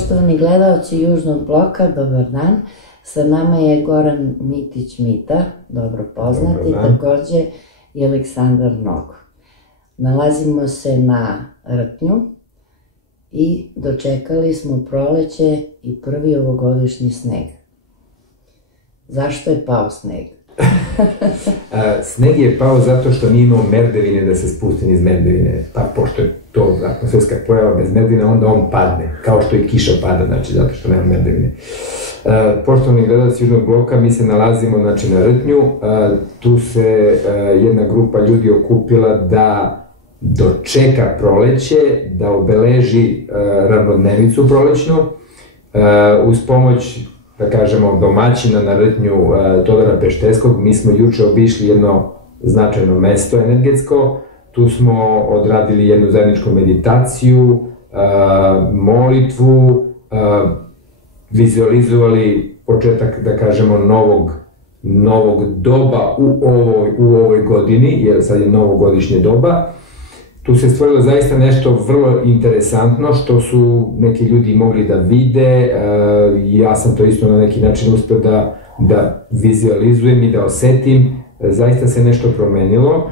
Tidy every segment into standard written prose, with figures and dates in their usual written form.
Poštovani gledalci Južnog bloka, dobar dan. Sa nama je Goran Mitić-Mita, dobro poznati, takođe i Aleksandar Nogo. Nalazimo se na Rtnju i dočekali smo proleće i prvi ovogodišnji sneg. Zašto je pao sneg? Sneg je pao zato što nije imao merdevine da se spusti niz merdevine, pa pošto je to atmosferska pojava bez merdevine, onda on padne, kao što i kiša pada, znači zato što nema merdevine. Poštovani gledalci Južnog bloka, mi se nalazimo na Rtnju, tu se jedna grupa ljudi okupila da dočeka proleće, da obeleži ravnodnevicu prolećnu, uz pomoć, da kažemo, domaćina na Rtnju Todora Pešteskog. Mi smo juče obišli jedno značajno mesto energetsko, tu smo odradili jednu zajedničku meditaciju, molitvu, vizualizovali početak, da kažemo, novog doba u ovoj godini, jer sad je novogodišnje doba. Tu se stvorilo zaista nešto vrlo interesantno, što su neki ljudi mogli da vide, ja sam to isto na neki način uspeo da vizualizujem i da osetim, zaista se nešto promenilo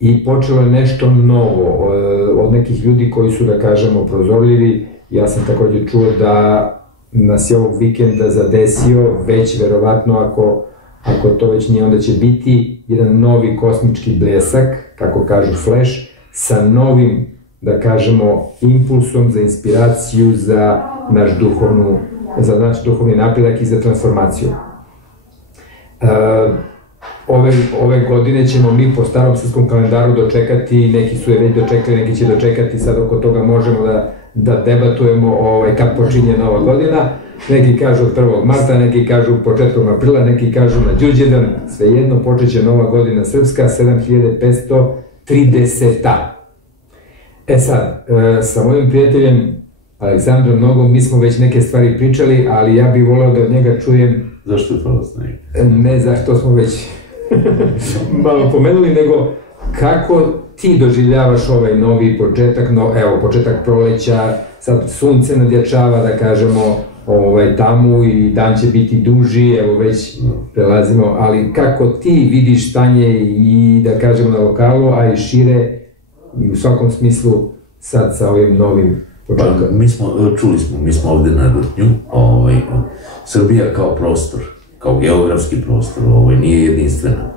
i počelo je nešto novo od nekih ljudi koji su, da kažemo, prozorljivi. Ja sam takođe čuo da nas je ovog vikenda zadesio, već verovatno ako to već nije, onda će biti jedan novi kosmički blesak, kako kažu flash, sa novim, da kažemo, impulsom za inspiraciju za naš duhovni napredak i za transformaciju. Ove godine ćemo mi po starom srpskom kalendaru dočekati, neki su je već dočekali, neki će dočekati, sad oko toga možemo da debatujemo kad počinje nova godina. Neki kažu od 1. marta, neki kažu početkom aprila, neki kažu na Đurđevdan, svejedno počeće nova godina srpska, 7530. E sad, sa mojim prijateljem Aleksandrom Nogom mi smo već neke stvari pričali, ali ja bih voleo da od njega čujem... Zašto je palo sneg? Ne, zašto smo već malo pomenuli, nego kako ti doživljavaš ovaj novi početak, evo, početak proleća, sad sunce nadjačava, da kažemo, tamu i dan će biti duži, evo već prelazimo, ali kako ti vidiš stanje i, da kažemo, na lokalu, a i šire i u svakom smislu sad sa ovim novim početkom? Čuli smo, mi smo ovde na Rtnju, Srbija kao prostor, kao geografski prostor, nije jedinstvena,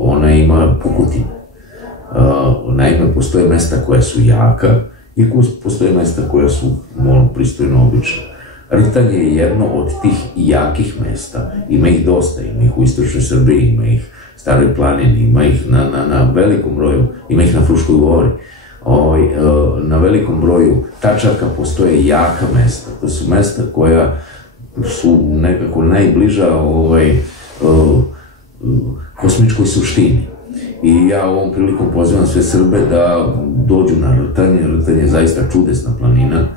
ona ima pukotine. Naime, postoje mesta koja su jaka i postoje mesta koja su pristojno obična. Rtanje je jedno od tih jakih mesta, ima ih dosta, ima ih u istočnoj Srbiji, ima ih u Staroj planini, ima ih na velikom broju, ima ih na Fruškoj gori. Na velikom broju tačaka postoje jaka mesta, to su mesta koja su nekako najbliža kosmičkoj suštini. I ja ovom prilikom pozivam sve Srbe da dođu na Rtanje. Rtanje je zaista čudesna planina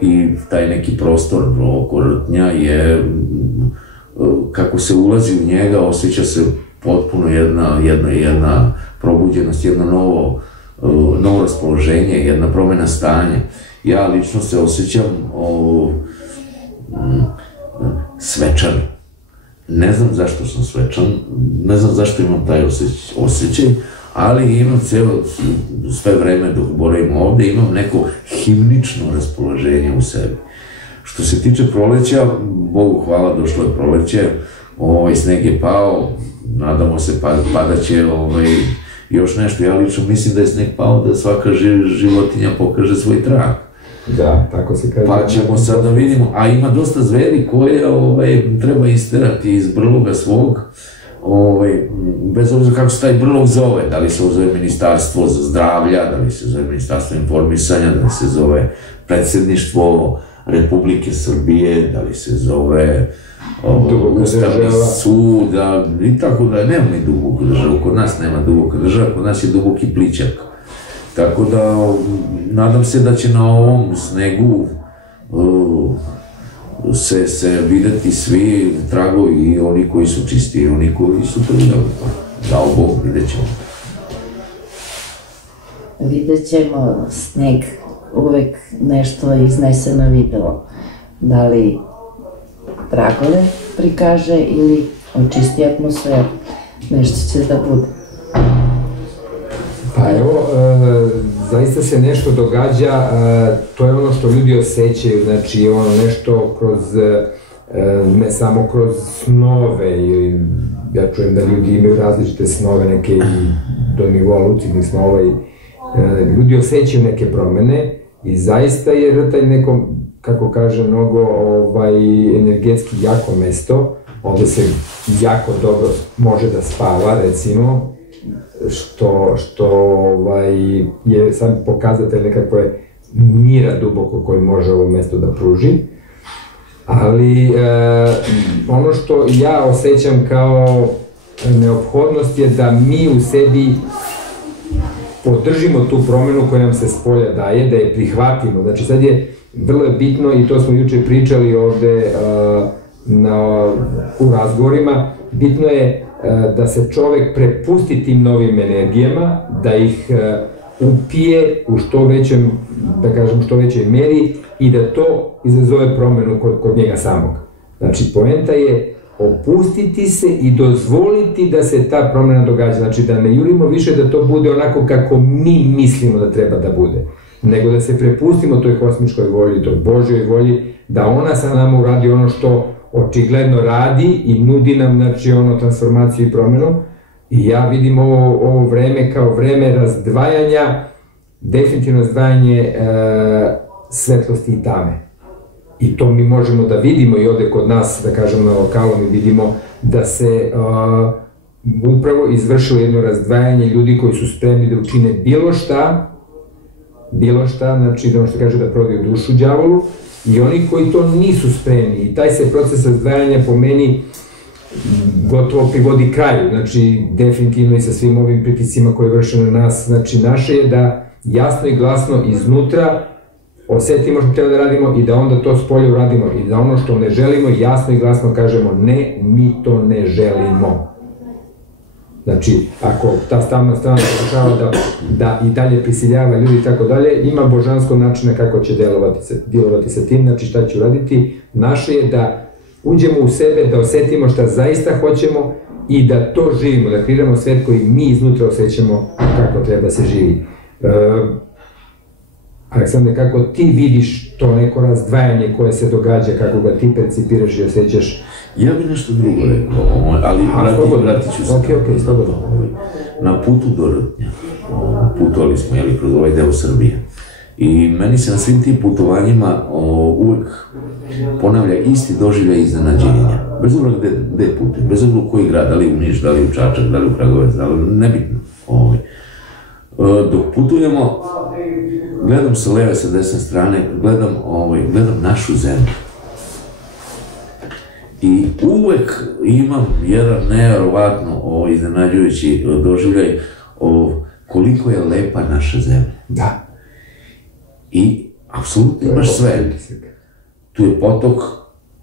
i taj neki prostor oko Rtnja je, kako se ulazi u njega, osjeća se potpuno jedna probuđenost, jedno novo raspoloženje, jedna promena stanja. Ja lično se osjećam svečan. Ne znam zašto sam svečan, ne znam zašto imam taj osjećaj, ali imam sve vreme dok boravim ovde, imam neko himnično raspoloženje u sebi. Što se tiče proleća, Bogu hvala, došlo je proleće, sneg je pao, nadamo se padaće još nešto. Ja lično mislim da je sneg pao, da svaka životinja pokaže svoj trag. Da, tako se kaže. Pa ćemo sad da vidimo, a ima dosta zveri koje treba isterati iz brloga svog, bez obzira kako se taj brlog zove, da li se zove Ministarstvo zdravlja, da li se zove Ministarstvo informisanja, da li se zove Predsedništvo Republike Srbije, da li se zove Ustavni sud, i tako da nema mi duboku državu, kod nas nema duboka država, kod nas je duboki plićak. Tako da, nadam se da će na ovom snegu se videti svi tragovi, i oni koji su čisti, i oni koji su prljavi. Dao Bog, vidjet ćemo. Vidjet ćemo sneg uvek nešto iznese na video. Da li tragove prikaže ili očisti atmosferu. Nešto će da bude. Pa evo, zaista se nešto događa, to je ono što ljudi osjećaju, znači ono nešto kroz, ne samo kroz snove, ili ja čujem da ljudi imaju različite snove, neke i do nivoa lucidnih snova i ljudi osjećaju neke promene i zaista je taj neko, kako kaže, mnogo energetski jako mesto, ovde se jako dobro može da spava, recimo, što je sam pokazatelj nekakve mira duboko koji može ovo mesto da pruži. Ali ono što ja osjećam kao neophodnost je da mi u sebi podržimo tu promenu koja nam se spolja daje, da je prihvatimo. Znači sad je vrlo bitno, i to smo juče pričali ovde u razgovorima, bitno je da se čovek prepusti tim novim energijama, da ih upije u što većem, da kažem, što većoj meri i da to izazove promenu kod njega samog. Znači, poenta je opustiti se i dozvoliti da se ta promena događa. Znači, da ne jurimo više da to bude onako kako mi mislimo da treba da bude, nego da se prepustimo toj kosmičkoj volji, toj Božjoj volji, da ona sa nama uradi ono što očigledno radi i nudi nam, znači, transformaciju i promenu. I ja vidim ovo vreme kao vreme razdvajanja, definitivno razdvajanje svetlosti i tame. I to mi možemo da vidimo i ovde kod nas, da kažem, na lokalu mi vidimo da se upravo izvršilo jedno razdvajanje ljudi koji su spremni da učine bilo šta, znači da ono što kaže da prodaju dušu đavolu, i oni koji to nisu spremni. I taj se proces razdvajanja po meni gotovo privodi kraju, znači definitivno i sa svim ovim pritiscima koje vrše na nas, znači naše je da jasno i glasno iznutra osetimo što treba da radimo i da onda to spolje uradimo i da ono što ne želimo jasno i glasno kažemo ne, mi to ne želimo. Znači, ako ta stavna strana pokušava da i dalje prisiljava ljudi i tako dalje, ima božanskog načina kako će delovati sa tim, znači šta će uraditi. Naše je da uđemo u sebe, da osetimo šta zaista hoćemo i da to živimo, da kreiramo svet koji mi iznutra osjećamo kako treba se živi. Aleksandre, kako ti vidiš to neko razdvajanje koje se događa, kako ga ti percipiraš i osjećaš? Ja bih nešto drugo rekao, ali vratit ću se. Ok, slobodno. Na putu do Rtnja, putovali smo kroz ovaj deo Srbije. I meni se na svim tim putovanjima uvek ponavlja isti doživljaj iznenađenja. Bez obzira gde putujem, bez obzira u koji grad, da li u Niš, da li u Čačak, da li u Kragujevac, da li nebitno. Dok putujemo, gledam sa leve, sa desne strane, gledam našu zemlju. I uvek imam jedan nevjerovatno iznenađujući doživljaj koliko je lepa naša zemlja. Da. I apsolutno imaš sve. Tu je potok,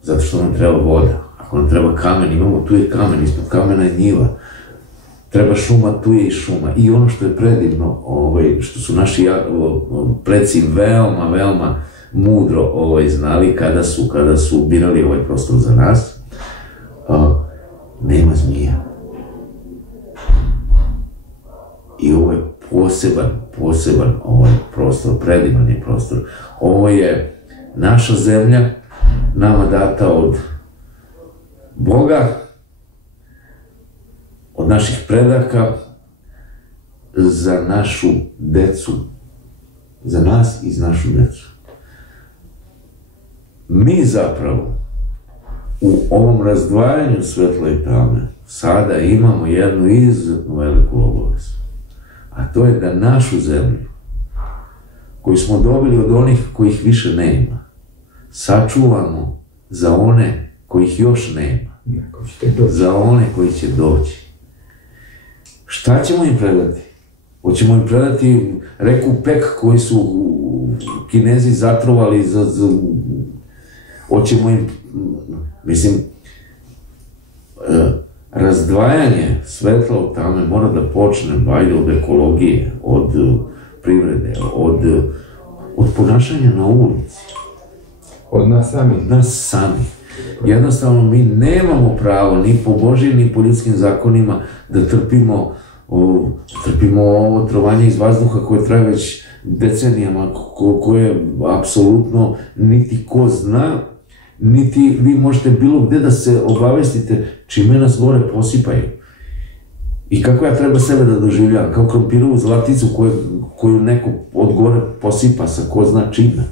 zato što nam treba voda. Ako nam treba kamen, imamo, tu je kamen, ispod kamena je njiva. Treba šuma, tu je i šuma. I ono što je predivno, što su naši preci veoma, veoma mudro znali kada su birali ovaj prostor za nas, nema zmija. I ovo je poseban prostor, predivan je prostor. Ovo je naša zemlja, nama data od Boga, od naših predaka, za našu decu, za nas i za našu decu. Mi zapravo u ovom razdvajanju svetla i tame sada imamo jednu izuzetno veliku obavezu, a to je da našu zemlju, koju smo dobili od onih kojih više nema, sačuvamo za one kojih još nema, za one koji će doći. Šta ćemo im predati? Hoćemo im predati reku Pek koju su Kinezi zatrovali hoćemo im, mislim, razdvajanje svetla od tame mora da počne, valjda, od ekologije, od privrede, od od ponašanja na ulici. Od nas sami? Od nas sami. Jednostavno mi nemamo pravo ni po Božji ni po ljudskim zakonima da trpimo ovo trovanje iz vazduha koje traje već decenijama, koje apsolutno niti ko zna, niti vi možete bilo gde da se obavestite čime nas gore posipaju. I kako ja treba sebe da doživljavam, kao krompirovu zlaticu koju neko od gore posipa sa ko zna čime.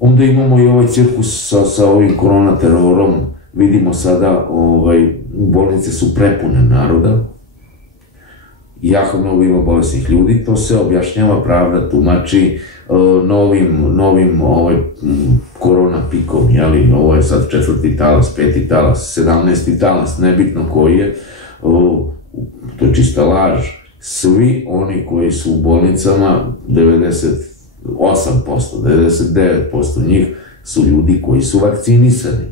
Onda imamo i ovaj cirkus sa ovim korona terorom, vidimo sada, bolnice su prepune naroda, jako mnogo ima bolesnih ljudi, to se objašnjava, pravda tumači novim korona pikom, jeli, ovo je sad 4. talas, 5. talas, 17. talas, nebitno koji je, to je čista laž. Svi oni koji su u bolnicama, 98%, 99% njih su ljudi koji su vakcinisani.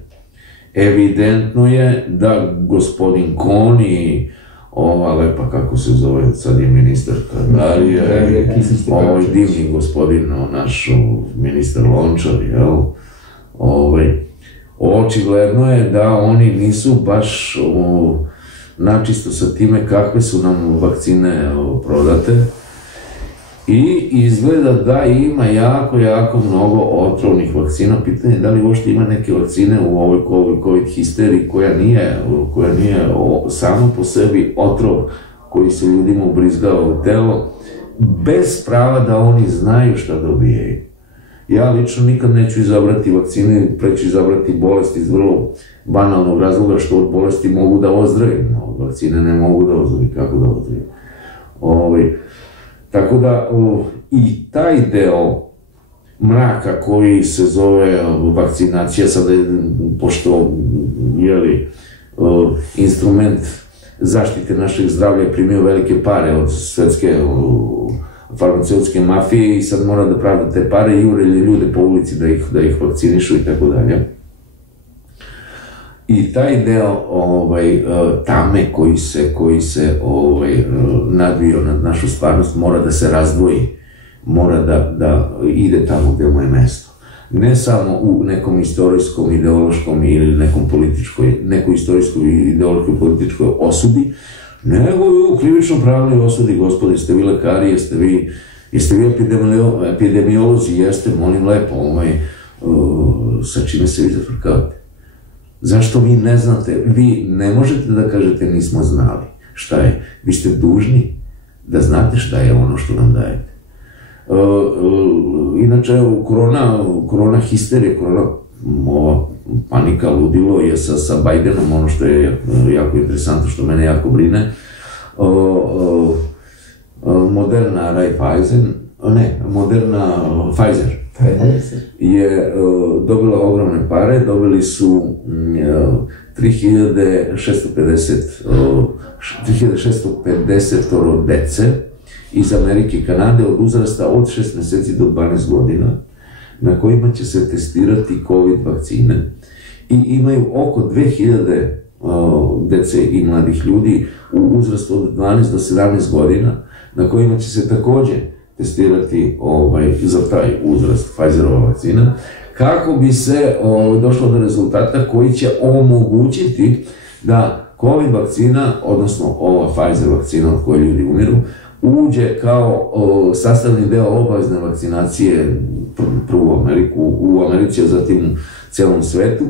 Evidentno je da gospodin Kon i ova lepa, kako se zove, sad je ministarka Darija, ovaj divni gospodin, naš ministar Lončar, jel? Očigledno je da oni nisu baš načisto sa time kakve su nam vakcine prodate i izgleda da ima jako mnogo otrovnih vakcina. Pitanje je da li uopšte ima neke vakcine u ovoj COVID histeriji koja nije samo po sebi otrov koji se ljudima ubrizgava u telo bez prava da oni znaju šta dobijaju. Ja lično nikad neću izabrati vakcine, pre ću izabrati bolesti iz vrlo banalnog razloga što od bolesti mogu da ozdravim, od vakcine ne mogu da ozdravim, kako da ozdravim. Tako da i taj deo mraka koji se zove vakcinacija, sada je, pošto instrument zaštite našeg zdravlja je primio velike pare od svetske farmaceutske mafije i sad mora da pravda te pare i jurelje ljude po ulici da ih vakcinišu i tako dalje. I taj deo tame koji se nadvio nad našu stvarnost mora da se razdvoji, mora da ide tamo gde mu je mesto. Ne samo u nekom istorijskom, ideološkom ili nekoj istorijskoj, ideološkoj, političkoj osudi, nego i u krivično-pravnoj osudi. Gospode, jeste vi lekari, jeste vi epidemiolozi, jeste, molim lepo, sa čime se vi zafrkavate? Zašto vi ne znate? Vi ne možete da kažete nismo znali. Šta je? Vi ste dužni da znate šta je ono što nam dajete. Inače, korona histerija, ova panika, ludilo je sa Bajdenom, ono što je jako interesantno, što mene jako brine. Moderna Pfizer je dobila ogromne pare, dobili su 3650 dece iz Amerike i Kanade od uzrasta od 6 meseci do 12 godina, na kojima će se testirati COVID vakcine i imaju oko 2000 dece i mladih ljudi u uzrastu od 12 do 17 godina, na kojima će se takođe testirati za taj uzrast Pfizerova vakcina, kako bi se došlo do rezultata koji će omogućiti da COVID vakcina, odnosno ova Pfizer vakcina od koje ljudi umiru, uđe kao sastavni deo obavezne vakcinacije prvo u Americi, a zatim u celom svetu.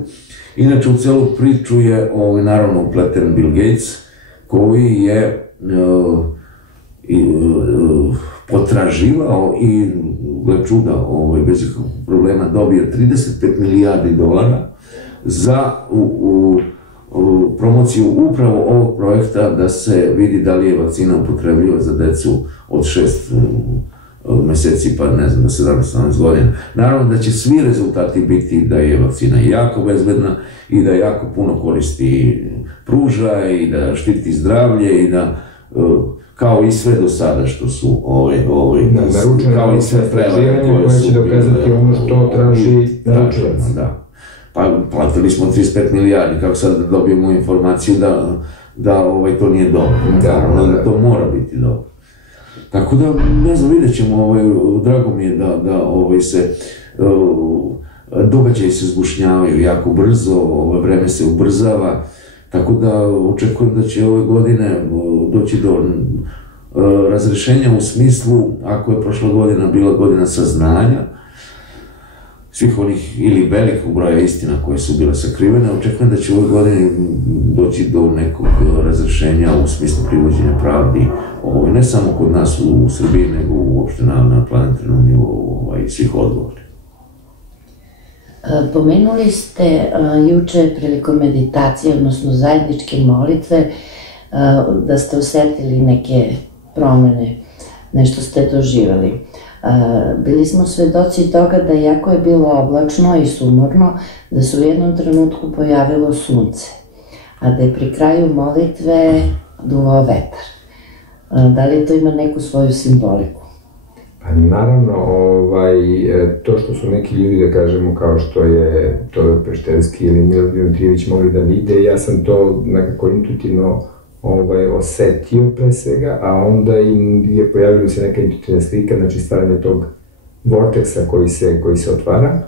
Inače, u celu priču je naravno upleten Bill Gates, koji je potraživao i, gle čuda, bez ikakvog problema dobio 35 milijardi dolara za promociju upravo ovog projekta da se vidi da li je vakcina upotrebljiva za decu od 6 meseci pa ne znam do 17 godina. Naravno da će svi rezultati biti da je vakcina jako bezbedna i da jako puno koristi pruža i da štiti zdravlje i da kao i sve do sada što su kao i sve prevare koje će dokazati ono što traži naručilac. Pa platili smo 35 milijardi, kako sad da dobijemo informaciju da to nije dobro. Naravno da to mora biti dobro. Tako da, ne znam, vidjet ćemo, drago mi je da se događaji se zgušnjavaju jako brzo, vreme se ubrzava, tako da očekujem da će ove godine doći do razrešenja u smislu, ako je prošla godina bila godina saznanja, svih onih ili velikog broja istina koje su bile sakrivene, očekujem da će ove godine doći do nekog razrešenja u smislu privođenja pravdi, ne samo kod nas u Srbiji, nego uopšte na planetarnom nivou svih odgovora. Pomenuli ste juče prilikom meditacije, odnosno zajedničke molitve, da ste osetili neke promene, nešto ste doživjeli. Bili smo svedoci toga da iako je bilo oblačno i sumorno, da se u jednom trenutku pojavilo sunce, a da je pri kraju molitve duvao vetar. Da li to ima neku svoju simboliku? Pa naravno, to što su neki ljudi, da kažemo, kao što je Todor Pešterski ili Milo Dimitrijević mogli da vide, ja sam to nekako intuitivno osetio pre svega, a onda je pojavila se neka intuitivna slika, znači stvaranje tog vorteksa koji se otvara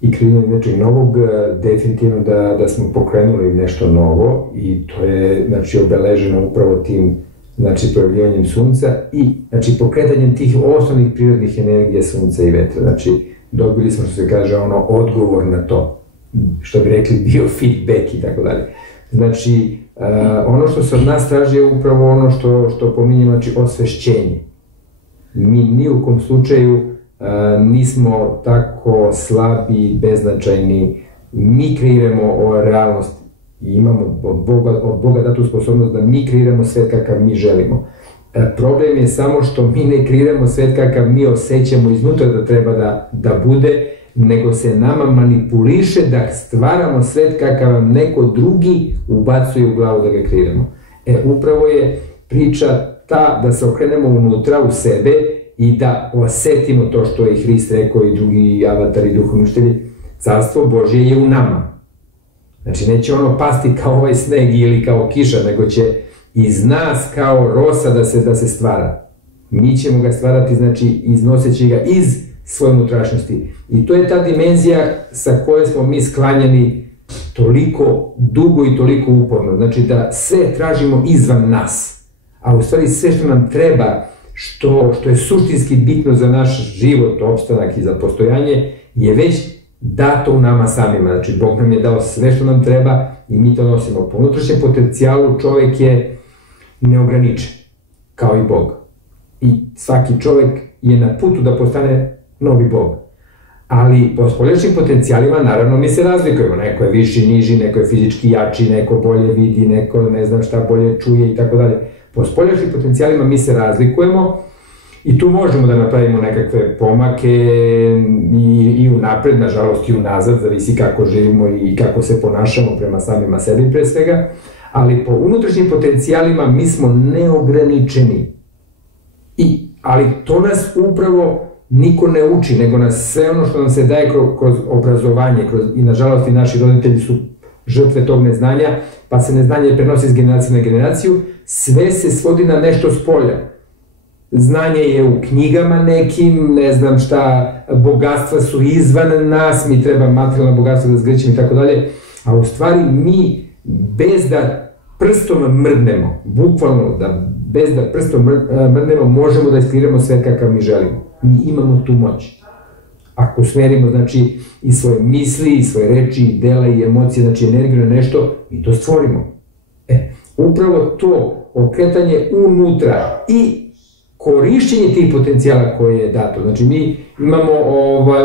i kreiranje nečeg novog, definitivno da smo pokrenuli nešto novo i to je, znači, obeleženo upravo tim, znači, pojavljivanjem sunca i, znači, pokretanjem tih osnovnih prirodnih energija sunca i vetra, znači, dobili smo, što se kaže, odgovor na to, što bi rekli biofeedback i tako dalje. Znači, ono što se od nas traži je upravo ono što pominjem, znači, osvešćenje. Mi ni u kom slučaju nismo tako slabi, beznačajni, mi kreiramo realnost i imamo od Boga datu sposobnost da mi kreiramo svet kakav mi želimo. Problem je samo što mi ne kreiramo svet kakav mi osjećamo iznutra da treba da bude, nego se nama manipuliše da stvaramo svet kakav vam neko drugi ubacuje u glavu da ga kreiramo. Upravo je priča ta da se okrenemo unutra u sebe i da osetimo to što je Hrist rekao i drugi avatari i duhovni učitelji, Carstvo Božje je u nama. Znači, neće ono pasti kao ovaj sneg ili kao kiša, nego će iz nas kao rosa da se stvara. Mi ćemo ga stvarati, znači, iznoseći ga iz svoje unutrašnjosti. I to je ta dimenzija sa kojoj smo mi sklanjani toliko dugo i toliko uporno. Znači, da sve tražimo izvan nas. A u stvari sve što nam treba, što je suštinski bitno za naš život, opstanak i za postojanje, je već dato u nama samima. Znači, Bog nam je dao sve što nam treba i mi to nosimo. Po unutrašnjem potencijalu čovek je neograničen, kao i Bog. I svaki čovek je na putu da postane novi Bog. Ali po spoljašnjim potencijalima, naravno, mi se razlikujemo. Neko je viši, niži, neko je fizički jači, neko bolje vidi, neko ne znam šta bolje čuje i tako dalje. Po spoljašnjim potencijalima mi se razlikujemo i tu možemo da napravimo nekakve pomake i unapred, nažalost i unazad, zavisi kako živimo i kako se ponašamo prema samima sebi pre svega, ali po unutrašnjim potencijalima mi smo neograničeni. Ali to nas upravo niko ne uči, nego nas sve ono što nam se daje kroz obrazovanje, i nažalost i naši roditelji su žrtve tog neznanja, pa se neznanje prenosi iz generacije na generaciju, sve se svodi na nešto s polja. Znanje je u knjigama nekim, ne znam šta, bogatstva su izvan nas, mi treba materijalno bogatstvo da zgrećemo i tako dalje, a u stvari mi bez da prstom mrdnemo, bukvalno da bez da prstom mrdnemo možemo da iskreiramo sve kakav mi želimo. Mi imamo tu moć. Ako usmerimo, znači, i svoje misli, i svoje reči, i dela, i emocije, znači energiju na nešto, mi to stvorimo. Upravo to okretanje unutra i korišćenje tih potencijala koje je dato. Znači, mi imamo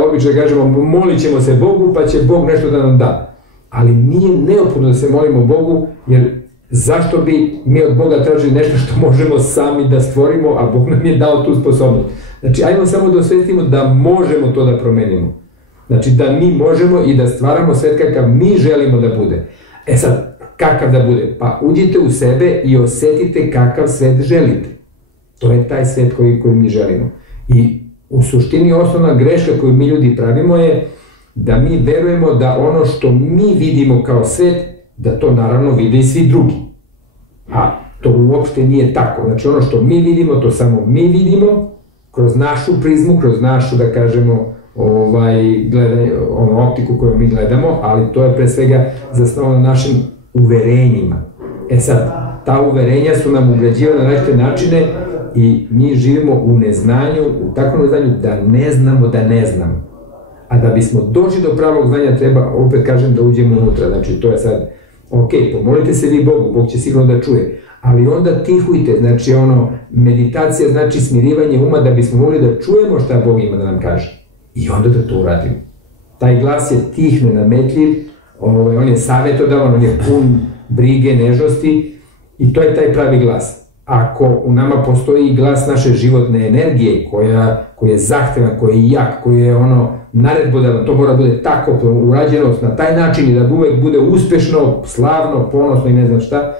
običaj da kažemo, molit ćemo se Bogu, pa će Bog nešto da nam da. Ali nije neophodno da se molimo Bogu, jer zašto bi mi od Boga tražili nešto što možemo sami da stvorimo, a Bog nam je dao tu sposobnost. Znači, ajmo samo da osvestimo da možemo to da promenimo. Znači, da mi možemo i da stvaramo svet kakav mi želimo da bude. Sad, kakav da bude? Pa uđite u sebe i osetite kakav svet želite. To je taj svet koji mi želimo. I u suštini osnovna greška koju mi ljudi pravimo je da mi verujemo da ono što mi vidimo kao svet, da to naravno vide i svi drugi. A To uopšte nije tako. Znači ono što mi vidimo, to samo mi vidimo, kroz našu prizmu, kroz našu, da kažemo, optiku koju mi gledamo, ali to je pre svega zasnovano na našim uverenjima. E sad, ta uverenja su nam ugrađivane na različite načine i mi živimo u neznanju, u takvom neznanju da ne znamo da ne znamo. A da bismo došli do pravog znanja treba, opet kažem, da uđemo unutra. Znači, to je sad, ok, pomolite se vi Bogu, Bog će sigurno da čuje, ali onda tihujte, znači meditacija znači smirivanje uma da bismo mogli da čujemo šta Bog ima da nam kaže. I onda da to uradimo. Taj glas je tih, nenametljiv, on je savjetodavan, on je pun brige, nežnosti i to je taj pravi glas. Ako u nama postoji glas naše životne energije koji je zahtevan, koji je jak, koji je naredbodavan, to mora bude tako urađeno na taj način i da uvek bude uspešno, slavno, ponosno i ne znam šta,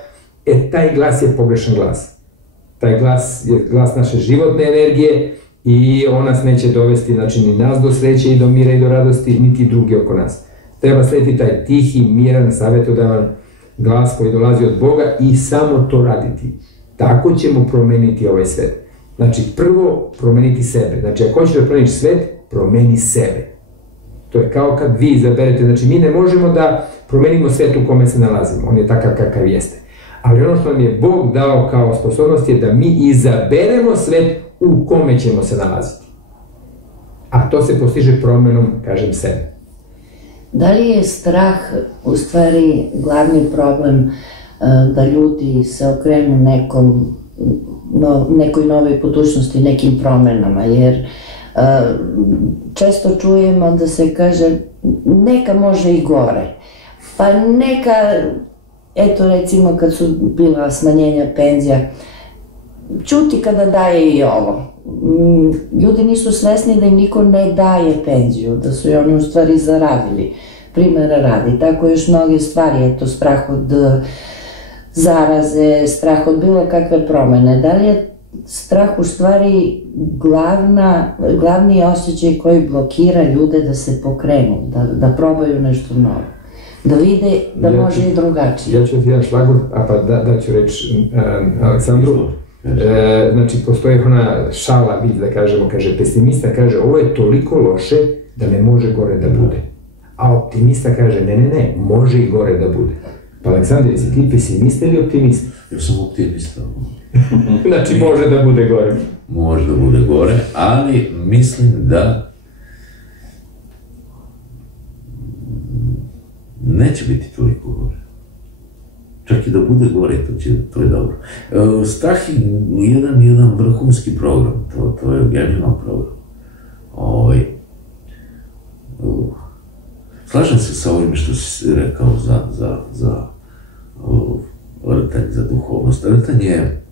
taj glas je pogrešan glas. Taj glas je glas naše životne energije i on nas neće dovesti, znači, ni nas do sreće i do mira i do radosti, niti drugi oko nas. Treba slediti taj tihi, miran, savjetodavan glas koji dolazi od Boga i samo to raditi. Tako ćemo promeniti ovaj svet. Znači, prvo promeniti sebe. Znači, ako hoćeš da promeniš svet, promeni sebe. To je kao kad vi izaberete, znači, mi ne možemo da promenimo svet u kome se nalazimo. On je takav kakav jeste. Ali ono što nam je Bog dao kao sposobnost je da mi izaberemo svet u kome ćemo se nalaziti. A to se postiže promenom, kažem, sebe. Da li je strah u stvari glavni problem da ljudi se okrenu nekoj novoj budućnosti, nekim promenama? Jer često čujemo da se kaže neka može i gore. Pa neka, eto recimo kad su bila smanjenja penzija, čuti kada daje i ovo. Ljudi nisu svesni da im niko ne daje penziju, da su je oni u stvari zaradili. Primjera radi, tako još mnoge stvari, eto, strah od zaraze, strah od bilo kakve promene. Da li je strah u stvari glavni osjećaj koji blokira ljude da se pokrenu, da probaju nešto novo, da vide da može i drugačije? Ja ću ti jedan šlagvort, a pa da ću reći Aleksandru. Znači, postoji ona šala, vid da kažemo, kaže, pesimista kaže, ovo je toliko loše da ne može gore da bude. A optimista kaže, ne, može i gore da bude. Pa Aleksandar, jesi ti pesimista ili optimista? Ja sam optimista. Znači, može da bude gore. Može da bude gore, ali mislim da neće biti toliko gore. Čak i da bude gore, to je dobro. Strah je jedan vrhunski program, to je genijalan program. Slažem se sa ovim što si rekao za rtanj, za duhovnost. Rtanj je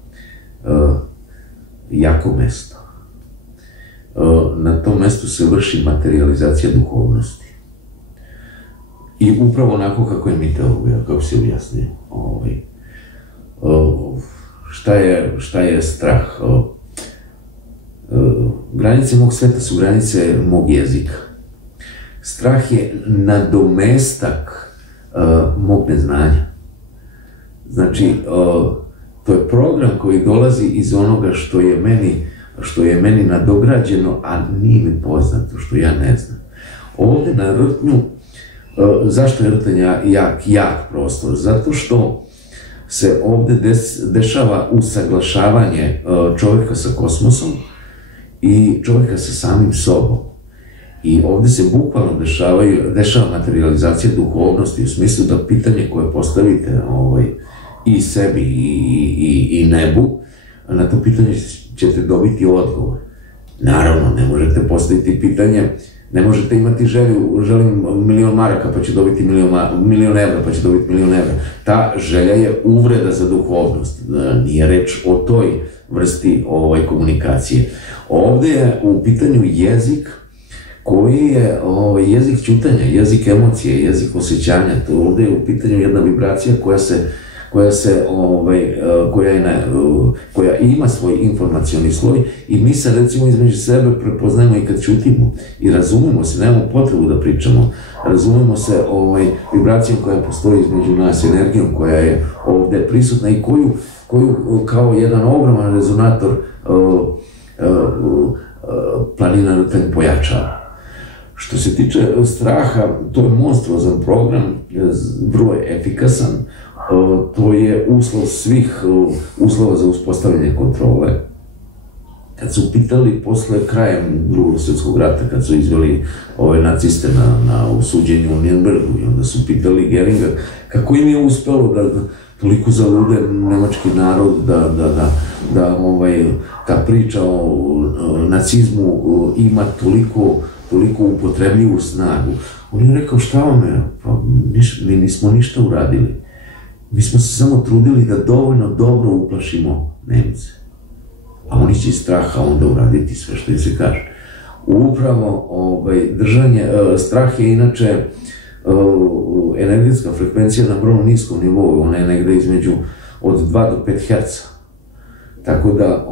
jako mesto. Na tom mestu se vrši materializacija duhovnosti. I upravo onako kako je mitologija, kako si objasnio. Šta je strah? Granice mog sveta su granice mog jezika. Strah je nadomestak mog neznanja. Znači, to je program koji dolazi iz onoga što je meni nadograđeno, a nije mi poznato, što ja ne znam. Ovde na rtnju, zašto je rtanj jak prostor? Zato što se ovde dešava usaglašavanje čovjeka sa kosmosom i čovjeka sa samim sobom. I ovde se bukvalno dešava materializacija duhovnosti u smislu da pitanje koje postavite i sebi i nebu, na to pitanje ćete dobiti odgovor. Naravno, ne možete postaviti pitanje, ne možete imati želju, želim 1.000.000 maraka pa ću dobiti 1.000.000 evra pa ću dobiti 1.000.000 evra. Ta želja je uvreda za duhovnost, nije reč o toj vrsti komunikacije. Ovde je u pitanju jezik koji je jezik ćutanja, jezik emocije, jezik osjećanja. Ovde je u pitanju jedna vibracija koja ima svoj informacioni sloj i mi se recimo između sebe prepoznajemo i kad ćutimo i razumemo se, nemamo potrebu da pričamo, razumemo se vibracijom koja postoji između nas, energijom koja je ovde prisutna i koju koju kao jedan ogroman rezonator planinarten pojačava. Što se tiče straha, to je monstruozan program, vrlo je efikasan, to je uslov svih uslova za uspostavljanje kontrole. Kad su pitali posle krajem Drugog svjetskog rata, kad su izveli ove naciste na suđenju u Nürnbergu, i onda su pitali Geringa kako im je uspelo da toliko zalude nemački narod, da ta priča o nacizmu ima toliko upotrebljivu snagu. On je rekao, šta vam je? Pa mi nismo ništa uradili. Mi smo se samo trudili da dovoljno dobro uplašimo Nemce. A oni će iz straha onda uraditi sve što im se kaže. Upravo držanje, strah je inače energetska frekvencija na vrlo niskom nivou, ona je negde između od 2 do 5 Hz. Tako da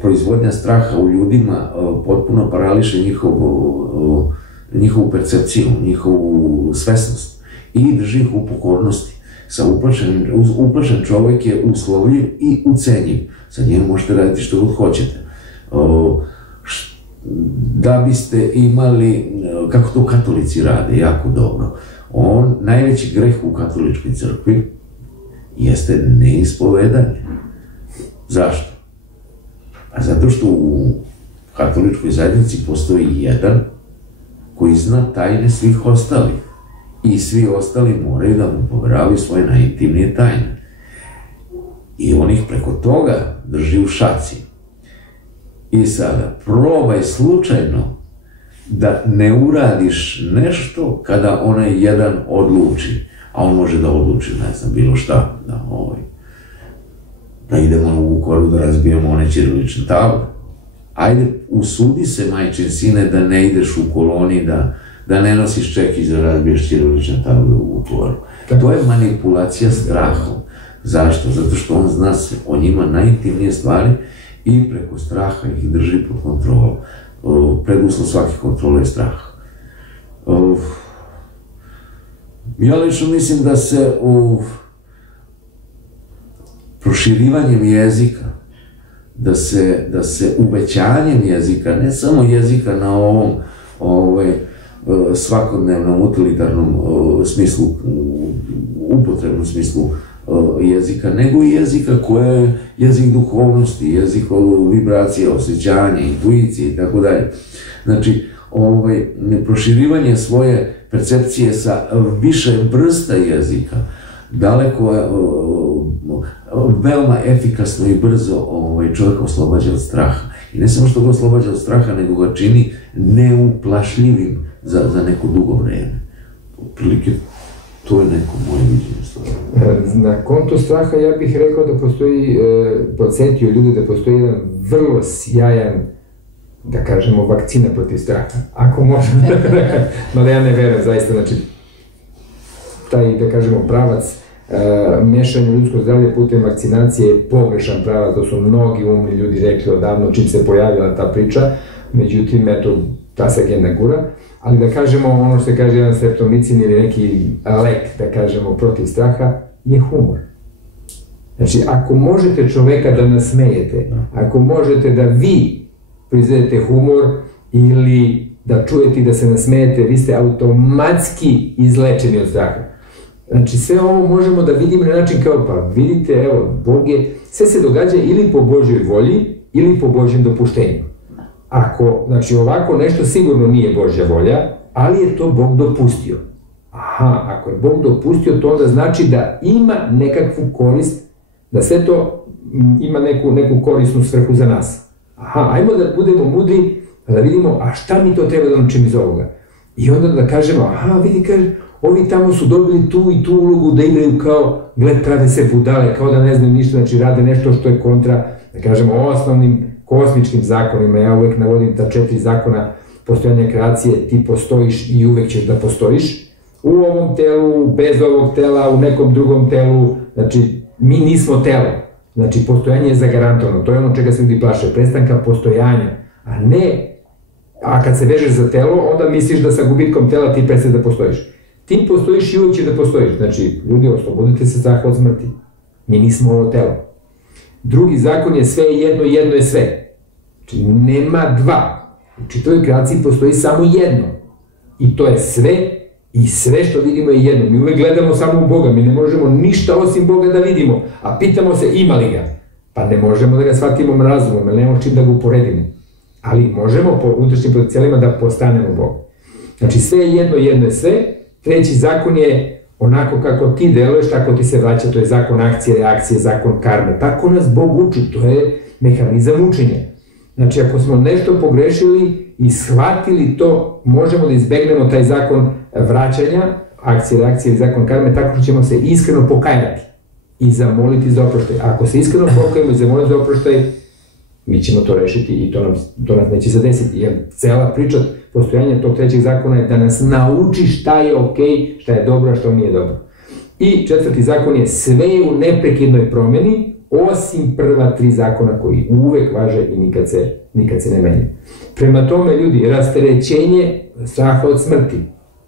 proizvodnja straha u ljudima potpuno parališe njihovu percepciju, njihovu svesnost i drži ih u pokornosti. Uplašen čovek je uslovljiv i ucenjiv. Sa njim možete raditi što god hoćete. Da biste imali, kako to katolici rade, jako dobro, najveći greh u katoličkoj crkvi jeste neispovedanje. Zašto? Pa zato što u katoličkoj zajednici postoji jedan koji zna tajne svih ostalih. I svi ostali moraju da mu poveravaju svoje najintimnije tajne. I on ih preko toga drži u šaci. I sada, probaj slučajno da ne uradiš nešto kada onaj jedan odluči, a on može da odluči, ne znam, bilo šta, da idemo u Vukovaru da razbijemo one ćirilične table. Ajde, usudi se, majčin sine, da ne ideš u koloni, da ne nosiš čekić da razbiješ ćirilične table u Vukovaru. To je manipulacija strahom. Zašto? Zato što on zna sve o njima najintimnije stvari i preko straha ih drži pod kontrolom. Preduslov svake kontrole je strah. Ja lično mislim da se proširivanjem jezika, da se uvećanjem jezika, ne samo jezika na ovom svakodnevnom utilitarnom smislu, upotrebnom smislu jezika, nego i jezika koja je jezik duhovnosti, jezik vibracije, osjećanja, intuicije i tako dalje. Znači, proširivanje svoje percepcije sa više vrsta jezika daleko je veoma efikasno i brzo čovjeka oslobađa od straha. I ne samo što ga oslobađa od straha, nego ga čini neuplašljivim za neko dugo vreme. Otprilike, to je neko moje viđenje stvari. Na konto straha ja bih rekao da postoji, podsjetio ljudi da postoji jedan vrlo sjajan, da kažemo, vakcina protiv straha. Ako možemo da ja ne verujem, zaista, znači, taj, da kažemo, pravac mešanja ljudskog zdravlja putem vakcinacije je pogrešan pravac, to su mnogi umni ljudi rekli odavno čim se pojavila ta priča, međutim, eto, ta se agenda gura, ali da kažemo, ono što se kaže jedan streptomicin ili neki lek, da kažemo, protiv straha, je humor. Znači, ako možete čoveka da nasmejete, ako možete da vi proizvedete humor ili da čujete i da se nasmejete, vi ste automatski izlečeni od straha. Znači, sve ovo možemo da vidimo na način kao, pa vidite, evo, Bog je, sve se događa ili po Božjoj volji, ili po Božjem dopuštenju. Ako, znači, ovako nešto sigurno nije Božja volja, ali je to Bog dopustio. Aha, ako je Bog dopustio, to onda znači da ima nekakvu korist, da sve to ima neku korisnu svrhu za nas. Aha, ajmo da budemo mudri, da vidimo, a šta mi to treba da naučimo iz ovoga? I onda da kažemo, aha, vidi, kaže, ovi tamo su dobili tu i tu ulogu da igraju kao, gled, prave se budale, kao da ne znaju ništa, znači rade nešto što je kontra, da kažemo, osnovnim kosmičkim zakonima. Ja uvek navodim ta 4 zakona postojanja kreacije, ti postojiš i uvek ćeš da postojiš. U ovom telu, bez ovog tela, u nekom drugom telu, znači, mi nismo telo. Znači, postojanje je zagarantovano, to je ono čega se ljudi plaše, prestanka postojanja, a ne, a kad se vežeš za telo, onda misliš da sa gubitkom tela ti prestaje da postojiš. Ti postojiš i uvek ćeš da postojiš, znači, ljudi, oslobodite se straha od smrti. Mi nismo ovo telo. Drugi zakon je sve je jedno, jedno je sve. Znači, nema dva. U čitavoj kreaciji postoji samo jedno. I to je sve, i sve što vidimo je jedno. Mi uvek gledamo samo u Boga, mi ne možemo ništa osim Boga da vidimo, a pitamo se ima li ga. Pa ne možemo da ga shvatimo razumom, jer nemamo čim da ga uporedimo. Ali možemo po unutrašnjim potencijalima da postanemo Bog. Znači, sve je jedno, jedno je sve. Treći zakon je onako kako ti deluješ, tako ti se vraća, to je zakon akcije, reakcije, zakon karme. Tako nas Bog uči, to je mehanizam učenja. Znači, ako smo nešto pogrešili i shvatili to, možemo da izbegnemo taj zakon vraćanja, akcije, reakcije ili zakon karme, tako što ćemo se iskreno pokajati i zamoliti za oproštaj. Ako se iskreno pokajemo i zamolimo za oproštaj, mi ćemo to rešiti i to nas neće se desiti. Jer cela priča postojanja tog trećeg zakona je da nas nauči šta je okej, šta je dobro, a što nije dobro. I četvrti zakon je sve je u neprekidnoj promeni, osim prva tri zakona koji uvek važe i nikad se ne menjaju. Prema tome, ljudi, rasterećenje straha od smrti.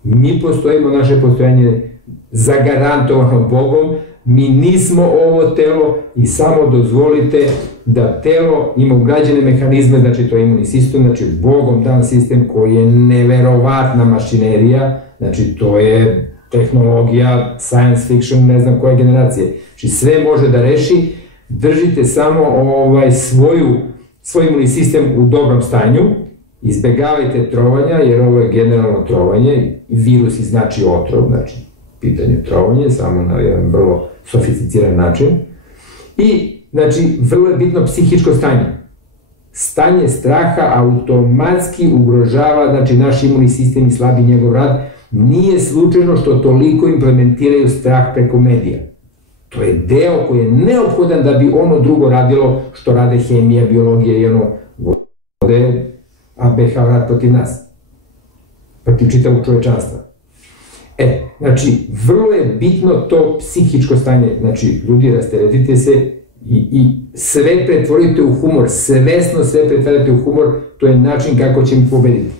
Mi postojimo, naše postojanje zagarantovano Bogom, mi nismo ovo telo i samo dozvolite da telo ima ugrađene mehanizme, znači to je imunni sistem, znači Bogom dan sistem koji je neverovatna mašinerija, znači to je tehnologija, science fiction, ne znam koje generacije. Znači sve može da reši, držite samo svoj imunni sistem u dobrom stanju, izbegavajte trovanja, jer ovo je generalno trovanje, virus znači otrov, znači pitanje trovanje, samo na jedan vrlo sofisticiran način. I, znači, vrlo je bitno psihičko stanje. Stanje straha automatski ugrožava, znači, naš imunni sistem i slabi njegov rad. Nije slučajno što toliko implementiraju strah preko medija. To je deo koji je neophodan da bi ono drugo radilo što rade hemija, biologija i ono vode ABH rat protiv nas. Protiv čitavog čovečanstva. Znači, vrlo je bitno to psihičko stanje. Znači, ljudi, rasteretite se i sve pretvorite u humor, svesno sve pretvorite u humor, to je način kako će mi pobediti.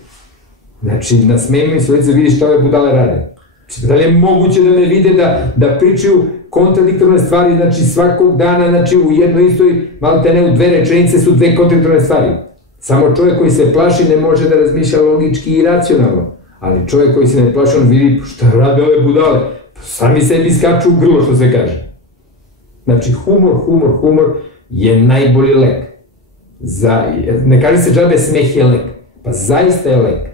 Znači, nasmejemo im se lice, vidi šta ove budale rade. Znači, da li je moguće da ne vide da pričaju kontradiktorne stvari, znači svakog dana, znači u jednoj istoj, maltene u dve rečenice su dve kontradiktorne stvari. Samo čovjek koji se plaši ne može da razmišlja logički i racionalno. Ali čovjek koji se ne plaši, on vidi šta rade ove budale. Sami sebi skaču u grlo, što se kaže. Znači, humor je najbolji lek. Ne kaže se džabe, smeh je lek. Pa zaista je lek.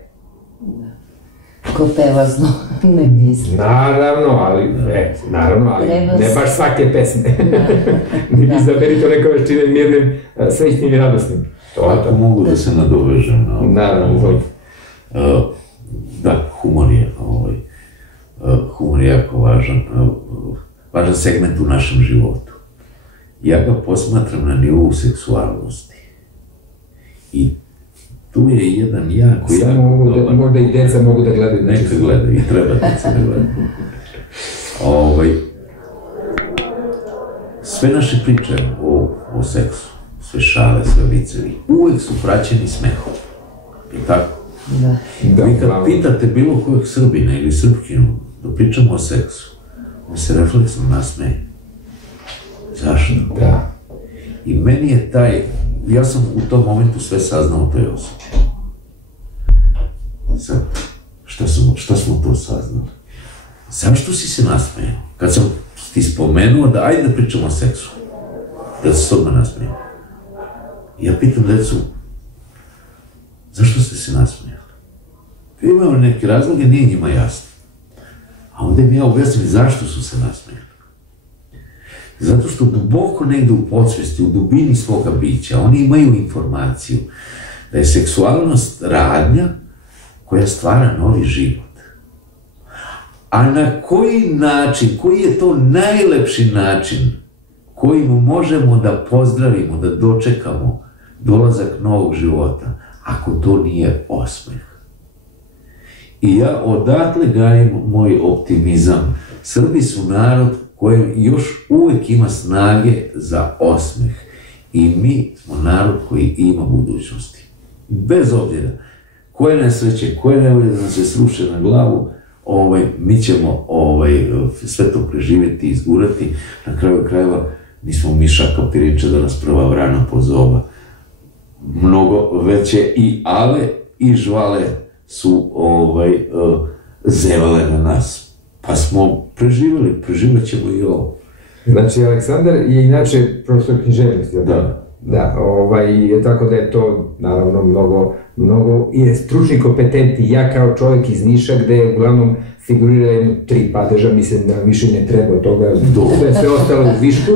Ko peva zlo, ne misli. Naravno, ali ne baš svake pesme. Ni bi zaberi to neko veštine mirnim, srećnim i radosnim. Ako mogu da se nadovežem na ovo. Naravno. Da, humor je jako važan segment u našem životu. Ja ga posmatram na nivou seksualnosti. I tu je jedan jako dobar... Možda i deca mogu da gledaju. Neka gledaju i treba deca da gledaju. Sve naše priče o seksu, sve šale, sve vicevi, uvek su praćeni smehom. I tako? Da. Vi kad pitate bilo kojeg Srbina ili Srpkinu da pričamo o seksu, on se refleksno nasmeje. Zašto? Da. I meni je ja sam u tom momentu sve saznao o toj osobi. Sad, šta smo to saznali? Zašto si se nasmejao? Kad sam ti spomenuo da ajde da pričamo o seksu, da se odmah nasmejao. Ja pitam decu, zašto ste se nasmejali? Imaju neke razloge, nije njima jasno. A onda im ja objasnim zašto su se nasmejali. Zato što duboko negde u podsvesti, u dubini svoga bića, oni imaju informaciju da je seksualnost radnja koja stvara novi život. A na koji način, koji je to najlepši način kojim možemo da pozdravimo, da dočekamo dolazak novog života, ako to nije osmeh? I ja odatle gajim moj optimizam. Srbi su narod koji još uvek ima snage za osmeh. I mi smo narod koji ima budućnosti. Bez obzira koje nesreće, koje nevolje da nam se sruše na glavu, mi ćemo sve to preživjeti, izgurati, na kraju krajeva nismo mišaka pirića da nas prva vrana pozoba. Mnogo veće i ale i žvale su zevale na nas, pa smo preživjeli, preživat ćemo i ovo. Znači, Aleksandar je inače profesor književnosti, da? Da, tako da je to, naravno, mnogo je stručni, kompetentni. Ja kao čovjek iz Niša, gde uglavnom figurira jedno 3 padeža, mislim da više ne treba od toga, sve ostalo u višku.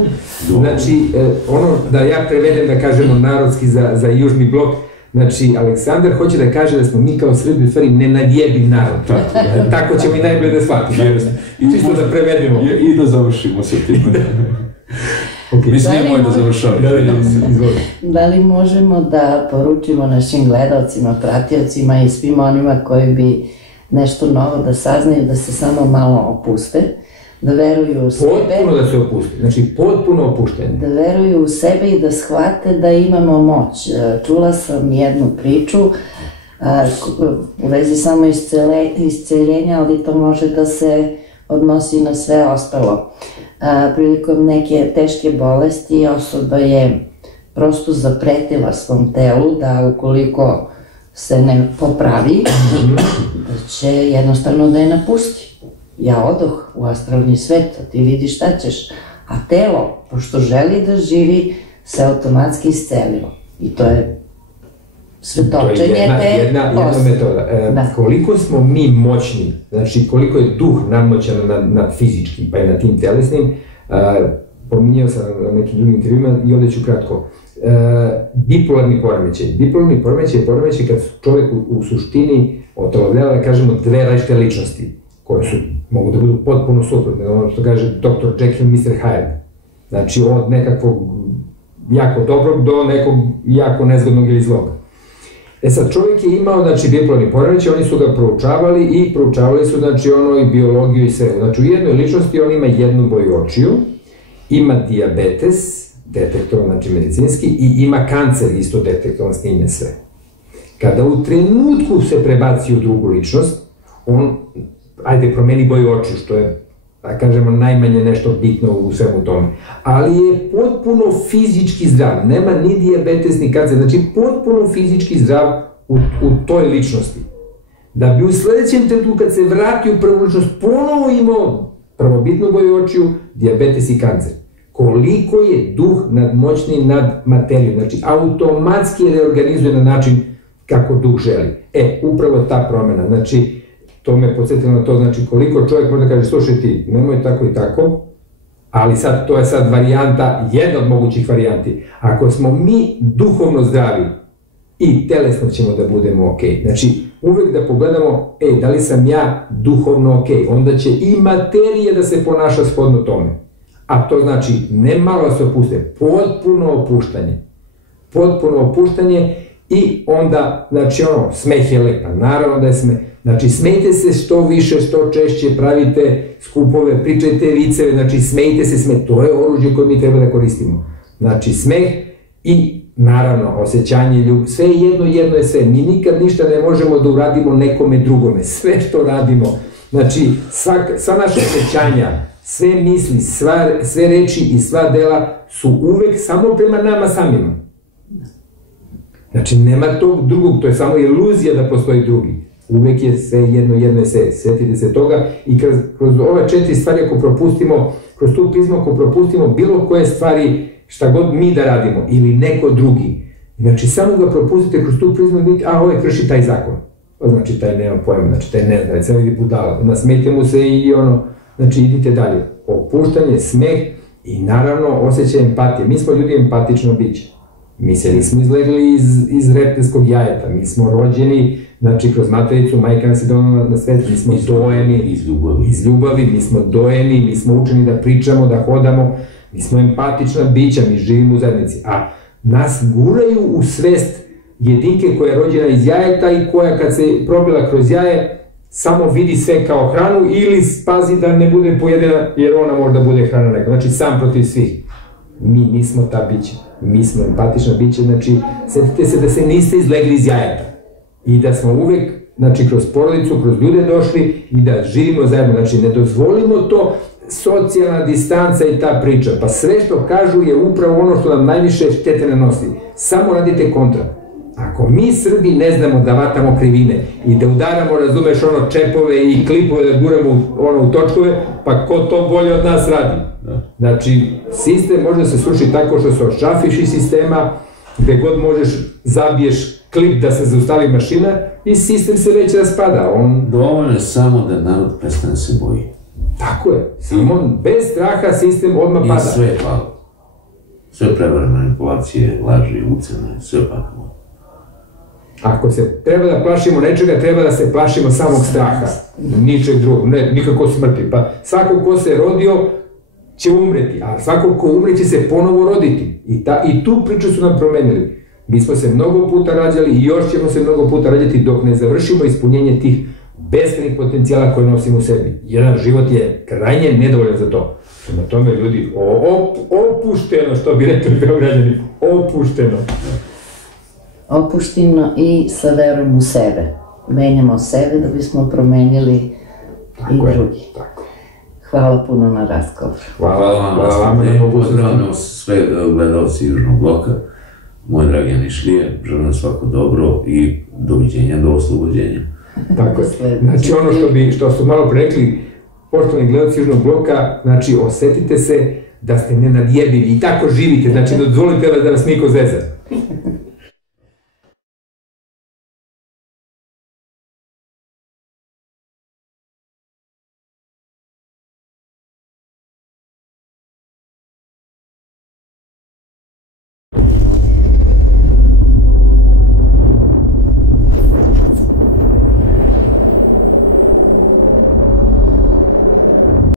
Znači, ono da ja prevedem, da kažemo narodski za južni blok, znači, Aleksandar hoće da kaže da smo mi kao Srbi u stvari nenadjebiv narod. Tako ćemo i najbolje da shvatimo. Čisto da prevedemo. I da završimo sa tim. Mislim, nemoj da završamo. Da li možemo da poručimo našim gledalcima, pratiocima i svim onima koji bi nešto novo da saznaju, da se samo malo opuste, da veruju u sebe. Potpuno da se opuste, znači potpuno opušteni. Da veruju u sebe i da shvate da imamo moć. Čula sam jednu priču u vezi samo isceljenja, ali to može da se odnosi na sve ostalo. Prilikom neke teške bolesti osoba je prosto zapretila svom telu da ukoliko se ne popravi, da će jednostavno da je napusti. Ja odoh u astralni svet, a ti vidiš šta ćeš. A telo, pošto želi da živi, se automatski iscelilo. I to je svetočenje te jedna metoda. Koliko smo mi moćni, znači koliko je duh nadmoćan nad fizičkim, pa i nad tim telesnim, pominjao sam na nekim drugim intervjuima i ovdje ću kratko. Bipolarni poremećaj. Bipolarni poremećaj je poremećaj kad čovjek u suštini otelovljava, da kažemo, dve različite ličnosti, koje mogu da budu potpuno suprotne, ono što kaže Dr. Jekyll, Mr. Hyde. Znači od nekakvog jako dobrog do nekog jako nezgodnog ili zlog. Sad, čovjek je imao, znači, bipolarni poremećaj, oni su ga proučavali i proučavali su, znači, i biologiju i sve. Znači, u jednoj ličnosti on ima jednu boju očiju, ima dijabetes, detektovan, znači, medicinski, i ima kancer, isto detektovan, s njime sve. Kada u trenutku se prebaci u drugu ličnost, on, promeni boju očiju, što je, da kažemo, najmanje nešto bitno u svemu tome. Ali je potpuno fizički zdrav, nema ni dijabetes, ni kancer, znači potpuno fizički zdrav u toj ličnosti. Da bi u sledećem trenutku, kad se vrati u prvu ličnost, ponovo imao prvobitnu boju očiju, dijabetes i kancer. Koliko je duh nadmoćniji nad materijom, znači automatski reorganizuje na način kako duh želi. Upravo ta promena, znači, to me podsjetilo na to, znači koliko čovjek može da kaže, slušaj ti, nemoj tako i tako, ali sad, to je sad varijanta, jedna od mogućih varijanti. Ako smo mi duhovno zdravi i telesno ćemo da budemo okej. Znači, uvek da pogledamo, da li sam ja duhovno okej, onda će i materija da se ponaša shodno tome. A to znači, ne malo se opuste, potpuno opuštanje. Potpuno opuštanje i onda, znači smeh je lepa, naravno da je smeh. Znači, smejte se što više, što češće, pravite skupove, pričajte viceve, znači, smejte se, to je oružje koje mi treba da koristimo. Znači, smeh i, naravno, osjećanje ljubavi, sve jedno je sve. Mi nikad ništa ne možemo da uradimo nekome drugome, sve što radimo. Znači, sva naša osjećanja, sve misli, sve reči i sva dela su uvek samo prema nama samima. Znači, nema tog drugog, to je samo iluzija da postoji drugi. Uvek je sve jedno je sve, sjetite se toga i kroz ove 4 stvari ako propustimo, kroz tu prizmu ako propustimo bilo koje stvari, šta god mi da radimo ili neko drugi, znači samo ga propustite kroz tu prizmu i vidite, ovaj krši taj zakon, znači taj nema pojma, znači taj ne zna, sve vidi budala, nasmejte mu se i znači idite dalje, opuštanje, smeh i naravno osjećaj empatije, mi smo ljudi empatično biće. Mi se nismo izlegli iz reptilskog jajeta, mi smo rođeni, znači kroz matericu, majka nas je donala na svet, mi smo dojeni iz ljubavi, mi smo dojeni, mi smo učeni da pričamo, da hodamo, mi smo empatična bića, mi živimo u zajednici, a nas guraju u svest jedinke koja je rođena iz jajeta i koja kad se probila kroz jaje samo vidi sve kao hranu ili pazi da ne bude pojedena jer ona možda bude hrana neko, znači sam protiv svih. Mi nismo ta bića, mi smo empatična bića, znači, sjetite se da se niste izlegli iz jajeta i da smo uvek znači kroz porodicu, kroz ljude došli i da živimo zajedno. Znači ne dozvolimo to, socijalna distanca i ta priča. Pa sve što kažu je upravo ono što nam najviše štete nanosi. Samo radite kontra. Ako mi Srbi ne znamo da vatamo krivine i da udaramo, razumeš, ono čepove i klipove da guramo u točkove, pa ko to bolje od nas radi? Znači, sistem može da se sruši tako što se ošafiš iz sistema, gde god možeš zabiješ klip da se zaustavi mašina i sistem se već raspada. Dovoljno je samo da narod prestane se boji. Tako je. Samo bez straha sistem odmah pada. I sve je palo. Sve prevare, manipulacije, laži, ucene, sve pada. Ako se treba da plašimo nečega, treba da se plašimo samog straha. Ničeg drugog, nikako smrti. Pa svako ko se rodio će umreti, a svako ko umre će se ponovo roditi. I tu priču su nam promenili. Mi smo se mnogo puta rađali i još ćemo se mnogo puta rađati dok ne završimo ispunjenje tih beskrajnih potencijala koje nosimo u sebi. Jedan život je krajnje nedovoljan za to. Na tome ljudi, opušteno, što bi rekli Beograđani, opušteno. Opušteno i sa verom u sebe. Menjamo sebe da bismo promenili i drugi. Hvala puno na razgovor. Hvala vam. Pozdravljamo sve gledalci Južnog bloka. Moj dragi Anišlije, želim svako dobro i doviđenja do oslobođenja. Tako je. Znači ono što su malo rekli, poštovani gledalci Južnog bloka, znači osetite se da ste nenadjebivi i tako živite, znači dozvolite da vas niko zeza.